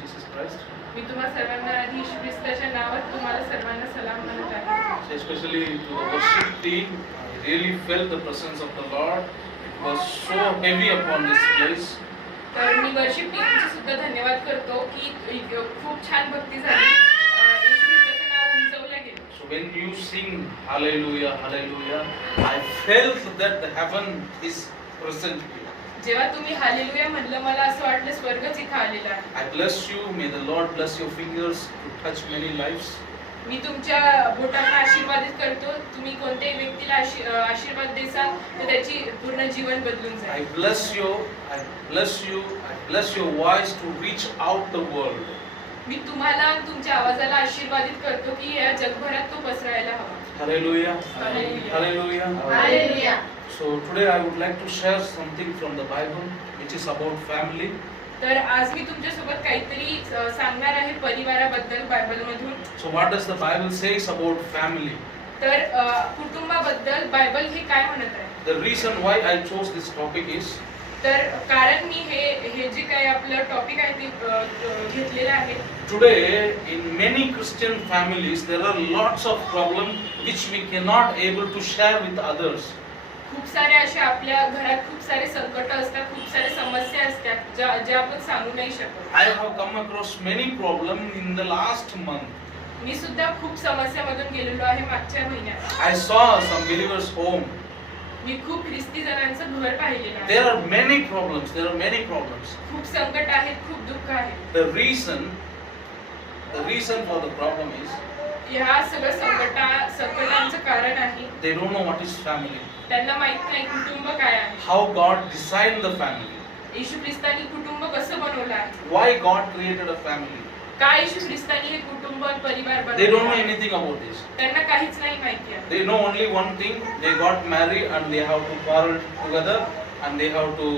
Jesus Christ. मी तुम्हा सर्वांना आधी येशू ख्रिस्ताच्या नावात तुम्हाला सर्वांना सलाम म्हणत आहे. Especially to the worship team, I really felt the presence of the Lord. It was so heavy upon this place. तर मी वर्शिप टीमचे सुद्धा धन्यवाद करतो की खूप छान भक्ती झाली. येशू ख्रिस्ताचं नाव उंचवलं गेलं. So when you sing Hallelujah, Hallelujah, I felt that the heaven is present here. जेव्हा तुम्ही हालेलुया म्हणलं मला असं वाटलं स्वर्गच इथं आलेला आहे. I bless you. May the Lord bless your fingers to touch many lives. मी तुमच्या बोटांना आशीर्वादित करतो. तुम्ही कोणत्याही व्यक्तीला आशीर्वाद देसाल तर त्याची पूर्ण जीवन बदलून I जाईल. bless you. I bless you. I bless your voice to reach out the world. मी तुम्हाला तुमच्या आवाजाला आशीर्वादित करतो की या जगभरात तो पसरायला हवा. Hallelujah. Hallelujah. Hallelujah. Hallelujah. So today I would like to share something from the Bible which is about family. तर आज मी तुमच्यासोबत काहीतरी सांगणार आहे परिवाराबद्दल बायबलमधून. So what does the Bible says about family? तर कुटुंबाबद्दल बायबल हे काय म्हणत आहे? The reason why I chose this topic is तर कारण मी हे जे काही आपलं टॉपिक आहे ते घेतलेलं आहे. today in many Christian families there are lots of problems which we cannot able to share with others. खूप सारे असे आपल्या घरात खूप सारे संकट असतात, खूप सारे समस्या असतात ज्या आपण सांगू नाही शकत. I have come across many problems in the last month. मी सुद्धा खूप समस्यामधून गेलेलो आहे मागच्या महिन्यात. I saw some believers' home. मी खूप ख्रिस्ती जणांचं घर पाहिलेलं आहे. There are many problems. There are many problems. खूप संकट आहेत, खूप दुःख आहे. The reason for the problem is ह्या सगळं संकटांचं कारण आहे they don't know what is family. त्यांना माहित नाही कुटुंब काय आहे. How God designed the family. येशू ख्रिस्तानी कुटुंब कसं बनवलं आहे. Why God created a family. काय येशू ख्रिस्तानी हे कुटुंब परिवार They don't know बनवलं. anything about this. त्यांना काहीच नाही माहिती आहे. They know only one thing. They got married and they have to quarrel together and they have to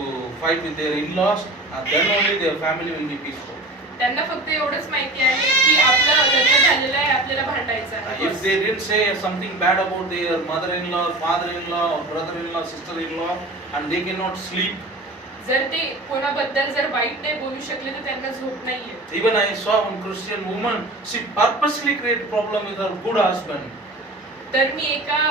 fight with their in-laws and then only their family will be peaceful. त्यांना फक्त एवढंच माहिती आहे की आपलं लग्न झालेलं आहे, आपल्याला भांडायचं आहे. If they didn't say something bad about their mother-in-law, father-in-law or brother-in-law, sister-in-law and they cannot sleep. जर ते कोणाबद्दल जर वाईट नाही बोलू शकले तर त्यांना झोप नाहीये. Even I saw one Christian woman, she purposely create problem with her good husband. तर मी एका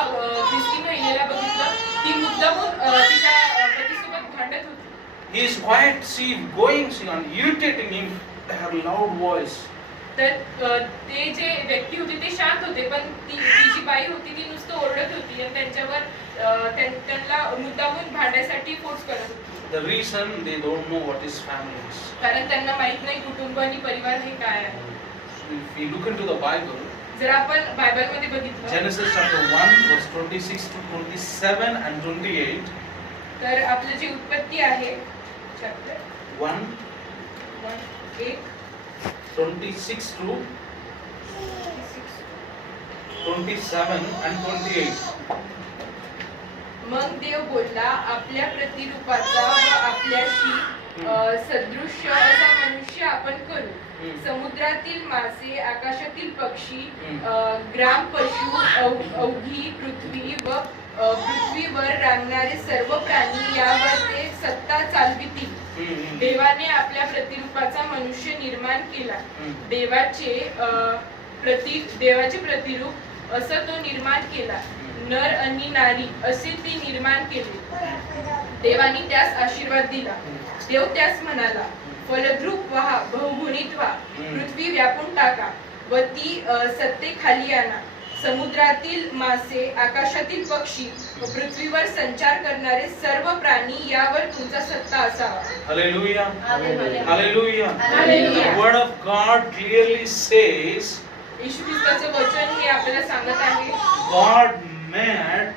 ख्रिस्ती महिलेला बघितलं, ती मुद्दामून तिच्या पतीसोबत भांडत होती. He is quiet, she going, she and irritating him with her loud voice. तर ते जे व्यक्ती होते ते शांत होते, पण ती जी बाई होती ती नुसतं ओरडत होती आणि त्यांच्यावर त्यांना मुद्दामून भांडायसाठी फोर्स करत होती. The reason they don't know what is family is. कारण त्यांना माहित नाही कुटुंब आणि परिवार हे काय आहे. If we look into the Bible, जर आपण बायबलमध्ये बघितलं Genesis chapter 1 verse 26 to 27 and 28. तर आपलं जी उत्पत्ती आहे चॅप्टर 1 26 to 27 and 28. मग देव बोलला, आपल्या प्रतिरूपाचा व आपल्याशी सदृश्य असा मनुष्य आपण करू. समुद्रातील मासे, आकाशातील पक्षी, ग्राम पशु, अवघी पृथ्वी व पृथ्वीवर रांगणारे सर्व प्राणी यावर ते सत्ता चालवितील. देवाने आपल्या प्रतिरूपाचा मनुष्य निर्माण केला. देवाचे प्रतिरूप असं तो निर्माण केला. नर आणि नारी असे ते निर्माण केले. देवाने त्यास आशीर्वाद दिला. देव त्यास म्हणाला, फलद्रूप व्हा, बहुगुणित व्हा, पृथ्वी व्यापून टाका व ती सत्ते खाली आणा. समुद्रातील मासे, आकाशातील पक्षी व पृथ्वीवर संचार करणारे सर्व प्राणी यावर तुमचा सत्ता असावा. Hallelujah. Hallelujah. Hallelujah. Hallelujah. The word of God clearly says येशू ख्रिस्ताचं वचन हे आपल्याला सांगत आहे, God made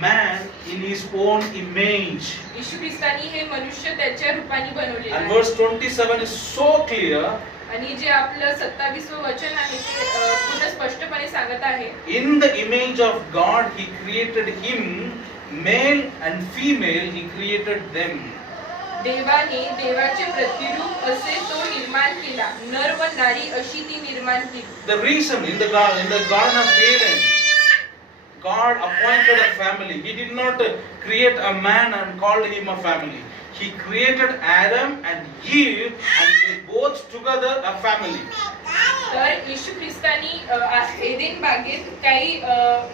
man in his own image. येशू ख्रिस्तानी हे मनुष्य त्याच्या रूपाने बनवलेले And आहे. verse 27 is so clear. आणि जे आपलं 27वं वचन आहे ते पूर्ण स्पष्टपणे सांगत आहे, In the image of God he created him, male and female he created them. देवाने देवाचे प्रतिरूप असे तो निर्माण केला. नर व नारी अशी ती निर्माण केली. The reason in the Garden of Eden, God appointed a family. He did not create a man and called him a family. He created Adam and Eve and they both together together a family. तर येशू ख्रिस्तानी एदेन बागेत काही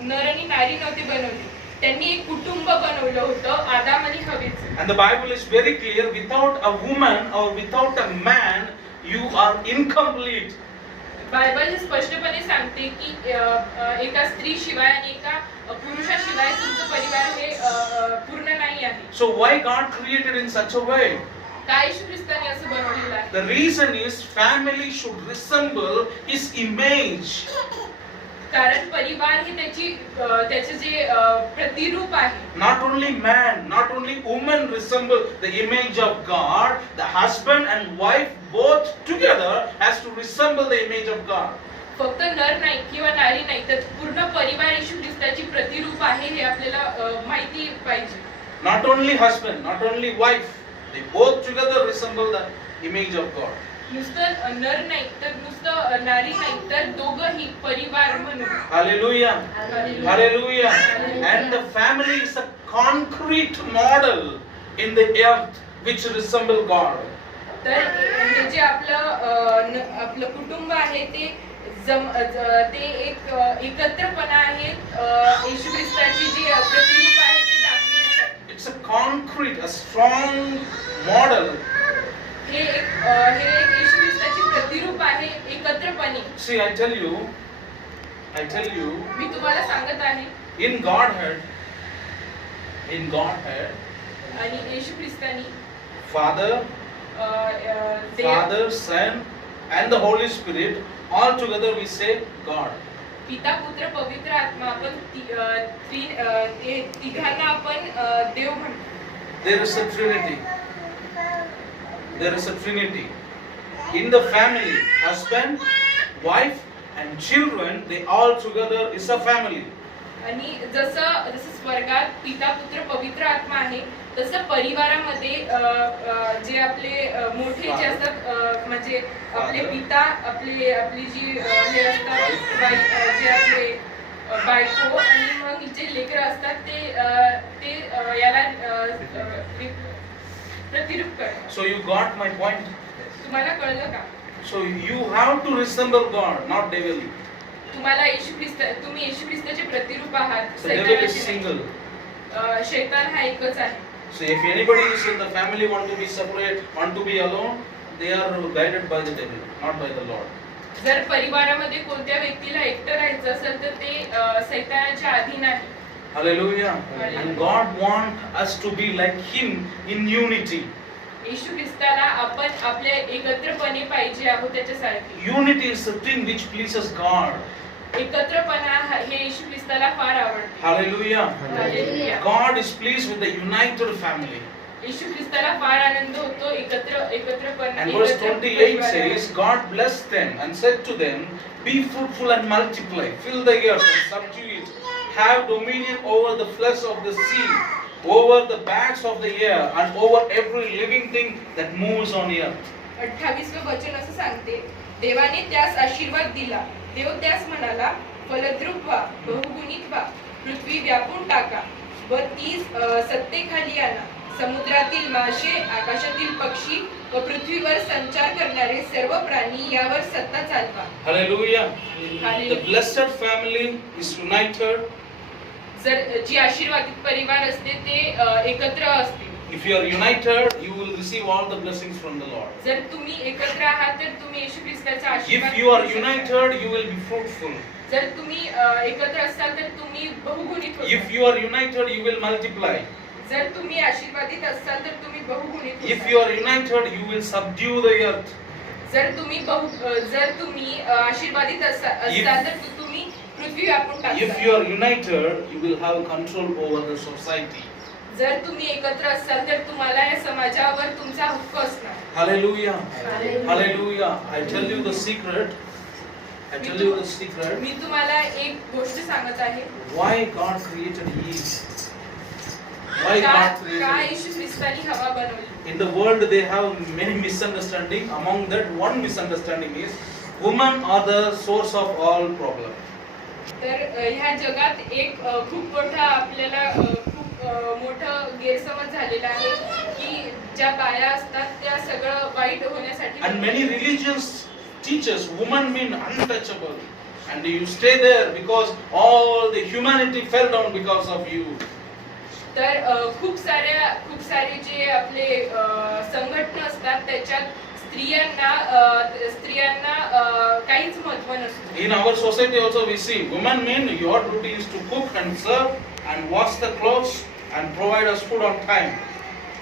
नर आणि नारी नव्हते बनवले, त्यांनी एक कुटुंब बनवलं होतं आदाम आणि हवेचं. And the Bible is very clear, without a woman or without a man, you are incomplete. Bible स्पष्टपणे सांगते की एका स्त्रीशिवाय आणि एका पुरुषाशिवाय तुमचं परिवार हे पूर्ण नाही आहे. So why God created in such a way? का येशू ख्रिस्ताने असं बनवलेलं आहे? The reason is family should resemble His image. कारण परिवार हे त्याचे जे प्रतिरूप आहे. Not only man, not only woman resemble the image of God, the husband and wife both together has to resemble the image of God. फक्त नर नाही किंवा नारी नाही, तर पूर्ण परिवार येशू ख्रिस्ताची प्रतिरूप आहे हे आपल्याला माहिती पाहिजे. Not only husband, not only wife, they both together resemble the image of God. नुसतं नर नाही तर नुसतं नारी नाही तर दोघंही परिवार म्हणून. Hallelujah. Hallelujah. And the family is a concrete model in the earth which resemble God. तर हे जे आपलं कुटुंब आहे ते एक एकत्रपणा आहे. येशू ख्रिस्ताची जी प्रतिरूप आहे ते दाखवण्यासाठी. It's a concrete, a strong model. हे एक येशू ख्रिस्ताची प्रतिरूप आहे एकत्रपणे. See, I tell you, मी तुम्हाला सांगत आहे, in Godhead, आणि येशू ख्रिस्तानी Father, Son, and the Holy Spirit, all together we say God. पिता पुत्र पवित्र आत्मा आपण तिघांना आपण देव म्हणतो. There is a Trinity. There is a Trinity. In the family, husband, wife, and children, they all together is a family. आणि जसं स्वर्गात पिता पुत्र पवित्र आत्मा आहे, तसं परिवारामध्ये जे आपले मोठे जे असतात, म्हणजे आपले पिता, आपली जी हे असतात, जे आपले बायको आणि मग जे लेकरं असतात ते याला प्रतिरूप करतात. So you got my point. तुम्हाला कळलं का? So you have to resemble God, not devil. तुम्हाला तुम्ही येशू ख्रिस्ताचे प्रतिरूप आहात. The devil is single. शैतान हा एकच आहे. So if anybody is in the family want to be separate, want to be alone, they are guided by the devil, not by the Lord. जर परिवारामध्ये कोणत्या व्यक्तीला एकटं राहायचं असेल तर ते शैतानाच्या अधीन आहे. Hallelujah. And God want us to be like Him in unity. येशू ख्रिस्ताला आपण आपल्या एकत्रपणे पाहिजे आहोत त्याच्यासाठी. Unity is the thing which pleases God. एकत्रपणा हे येशू ख्रिस्ताला फार आवडते. Hallelujah. Hallelujah. God is pleased with the united family. येशू ख्रिस्ताला फार आनंद होतो एकत्रपणे. And verse 28 says, God blessed them and said to them, be fruitful and multiply, fill the earth and subdue it, have dominion over the flesh of the sea, over the bats of the air, and over every living thing that moves on earth. 28वें वचन असं सांगते, देवाने त्यास आशीर्वाद दिला. देव त्यास म्हणाला, फलद्रूप व्हा, बहुगुणित व्हा, पृथ्वी व्यापून टाका व ती सत्तेखाली आणा. समुद्रातील मासे, आकाशातील पक्षी व पृथ्वीवर संचार करणारे सर्व प्राणी यावर सत्ता चालवा. Hallelujah. Hallelujah. The blessed family is united. जर जी आशीर्वादित परिवार असते ते एकत्र असते. If you are united, you will receive all the blessings from the Lord. जर तुम्ही एकत्र आहात तर तुम्ही येशू ख्रिस्ताचा आशीर्वाद. If you are united, you will be fruitful. जर तुम्ही एकत्र असाल तर तुम्ही बहुगुणित होता. If you are united, you will multiply. जर तुम्ही आशीर्वादित असाल तर तुम्ही बहुगुणित होता. If you are united, you will subdue the earth. जर तुम्ही आशीर्वादित असाल तर तुम्ही पृथ्वी व्यापून टाकता. If you are united, you will have control over the society. जर तुम्ही एकत्र असाल तर तुम्हाला या समाजावर तुमचा हक्क असणार. Hallelujah. Hallelujah. Hallelujah. I tell you the secret. मी तुम्हाला एक गोष्ट सांगत आहे. Why God created Eve? Why God created का Eve? येशू ख्रिस्तानी हवा बनवली? In the world they have many misunderstanding. Among that one misunderstanding is women are the source of all problem. तर ह्या जगात एक खूप मोठा आपल्याला खूप मोठं गैरसमज झालेला आहे की ज्या बाया असतात त्या सगळं वाईट होण्यासाठी And many religions teaches women mean untouchable. And you stay there because all the humanity fell down because of you. तर खूप सारे जे आपले संघटना असतात त्याच्यात स्त्रियांना काहीच महत्व नसतं. In our society also we see women mean your duty is to cook and serve and wash the clothes and provide us food on time.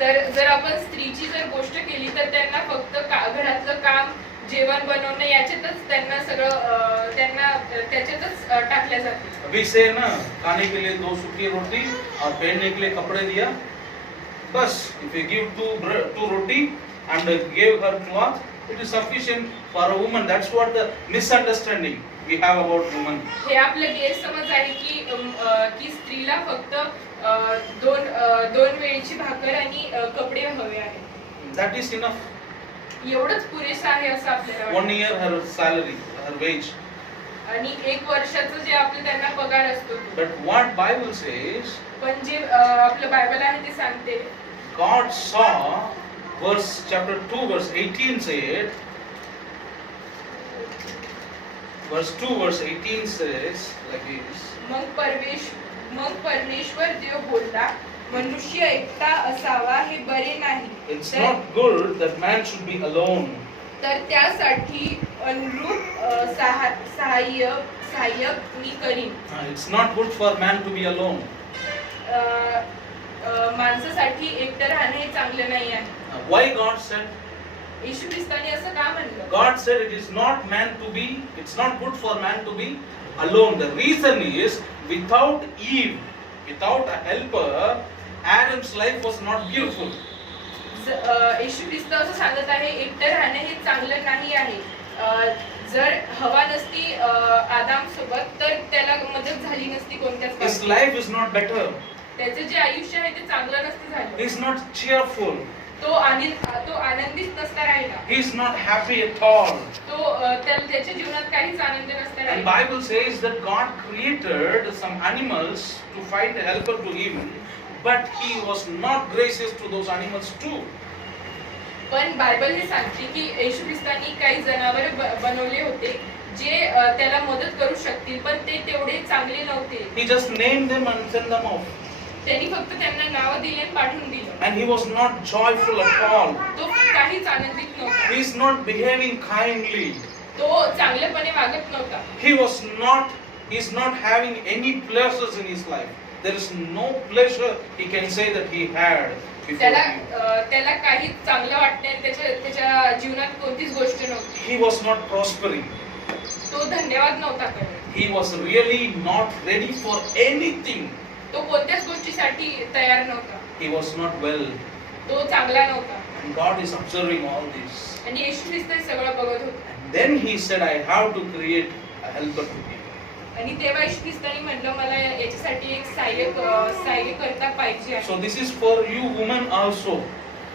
तर जर आपण स्त्रीची जर गोष्ट केली तर त्यांना फक्त घरातलं काम जेवण बनवणं याच्यातच त्यांना सगळं त्याच्यातच टाकल्या जाते. अभी से ना खाने के लिए 2 सूखी रोटी और पहनने के लिए कपड़े दिया बस. If you give two roti and gave her cloth, it is sufficient for a woman. That's what the misunderstanding we have about women. हे आपलं गैरसमज आहे की स्त्रीला फक्त दोन वेळची भाकर आणि कपडे हवे आहेत. That is enough. एवढंच पुरेसं आहे असं आपल्याला 1 year her salary, her wage. आणि 1 वर्षाचं जे आपलं त्यांना पगार असतो. But what Bible says, पण जे आपलं बायबल आहे ते सांगते God saw, chapter 2 verse 18 said, verse 2 verse 18 says like this. मग परमेश्वर देव बोलला, मनुष्य एकटा असावा हे बरे नाही. It's not good that man should be alone. तर त्यासाठी अनुरूप सहाय्यक मी करीन. It's not good for man to be alone. माणसासाठी एकटं राहणे हे चांगलं नाही आहे. Why God said? येशू ख्रिस्ताने असं का म्हणलं? God said it's not good for man to be alone. The reason is without Eve, without a helper, Adam's life was not beautiful. येशू ख्रिस्त असं सांगत आहे एकटं राहणे हे चांगलं नाही आहे. जर हवा नसती आदाम सोबत तर त्याला मदत झाली नसती कोणत्याच. His life is not better. त्याचे जे आयुष्य आहे ते चांगलं नसतं झालं. He is not cheerful. तो आनंदित नसता राहिला. He is not happy at all. त्याच्या जीवनात काहीच आनंद नसता And राहिला. Bible says that God created some animals to find a helper to him, but he was not gracious to those animals too. पण बायबल हे सांगते की येशू ख्रिस्तानी काही जनावर बनवले होते जे त्याला मदत करू शकतील, पण ते तेवढे चांगले नव्हते. He just named them and sent them off. त्यांनी फक्त त्यांना नाव दिले आणि पाठवून दिलं. And he was not joyful at all. तो काहीच आनंदित नव्हता. He is not behaving kindly. तो चांगलेपणे वागत नव्हता. He is not having any pleasures in his life. There is no pleasure he can say that he had before him. त्याला काही चांगलं वाटणे त्याच्या जीवनात कोणतीच गोष्ट नव्हती. He was not prospering. तो धन्यवाद नव्हता करत. He was really not ready for anything. तो कोणत्याच गोष्टीसाठी तयार नव्हता. He was not well. तो चांगला नव्हता. And God is observing all this. आणि येशू ख्रिस्त हे सगळं बघत होता. And then he said, I have to create a helper to him. आणि तेव्हा येशू ख्रिस्तानी म्हटलं मला याच्यासाठी एक सहाय्यकर्ता पाहिजे. So this is for you women also.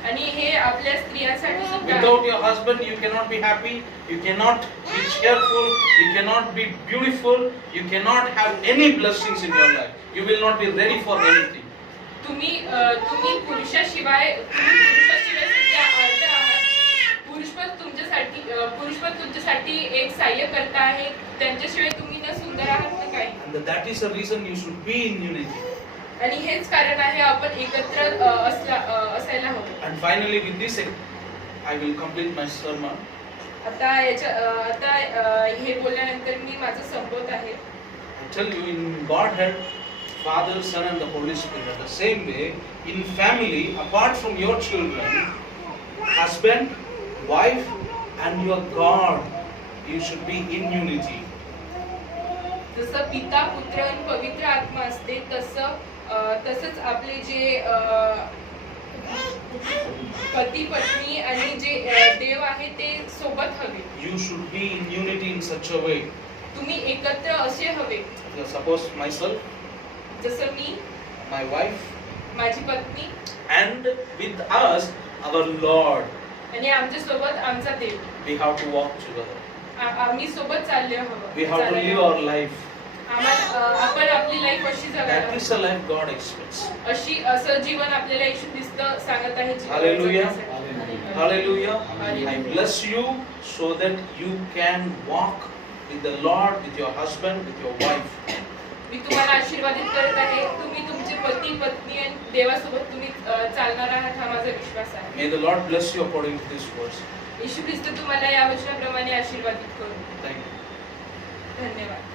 आणि हे आपल्या स्त्रियांसाठी सुद्धा. Without your husband you cannot be happy, you cannot be cheerful, you cannot be beautiful, you cannot have any blessings in your life. You will not be ready for anything. तुम्ही पुरुषाशिवाय सुद्धा अर्ध आहात. पुरुष पण तुमच्यासाठी एक सहाय्यकर्ता आहे. त्यांच्याशिवाय तुम्ही न सुंदर आहात ना काही. And that is the reason you should be in unity. आणि हेच कारण आहे आपण एकत्र असायला हवं. And finally with this I will complete my sermon. आता हे बोलल्यानंतर मी माझं संपवत आहे. I tell you, in Godhead, Father, Son and the Holy Spirit, the same way in family, apart from your children, husband, wife and your God, you should be in unity. जसं पिता पुत्र आणि पवित्र आत्मा असते तसंच आपले जे पती पत्नी आणि जे देव आहे ते सोबत हवे. You should be in unity in such a way. तुम्ही एकत्र असे हवे. Suppose myself, जसं मी, my wife, माझी पत्नी, and with us our Lord. आणि आमच्या सोबत आमचा देव. We have to walk together. आम्ही सोबत चालले हवं. We have to live our life. आपण आपली लाईफ अशी That जगायला is the life God expects. असं जीवन आपल्याला येशू ख्रिस्त सांगत आहे Hallelujah. जगण्यासाठी. Hallelujah. Hallelujah. I bless you so that you can walk with the Lord, with your husband, with your wife. मी तुम्हाला आशीर्वादित करत आहे. तुम्ही तुमचे पती पत्नी आणि देवासोबत तुम्ही चालणार आहात हा माझा विश्वास आहे. May the Lord bless you according to these words. येशू ख्रिस्त तुम्हाला या वचनाप्रमाणे आशीर्वादित करू. Thank you. धन्यवाद.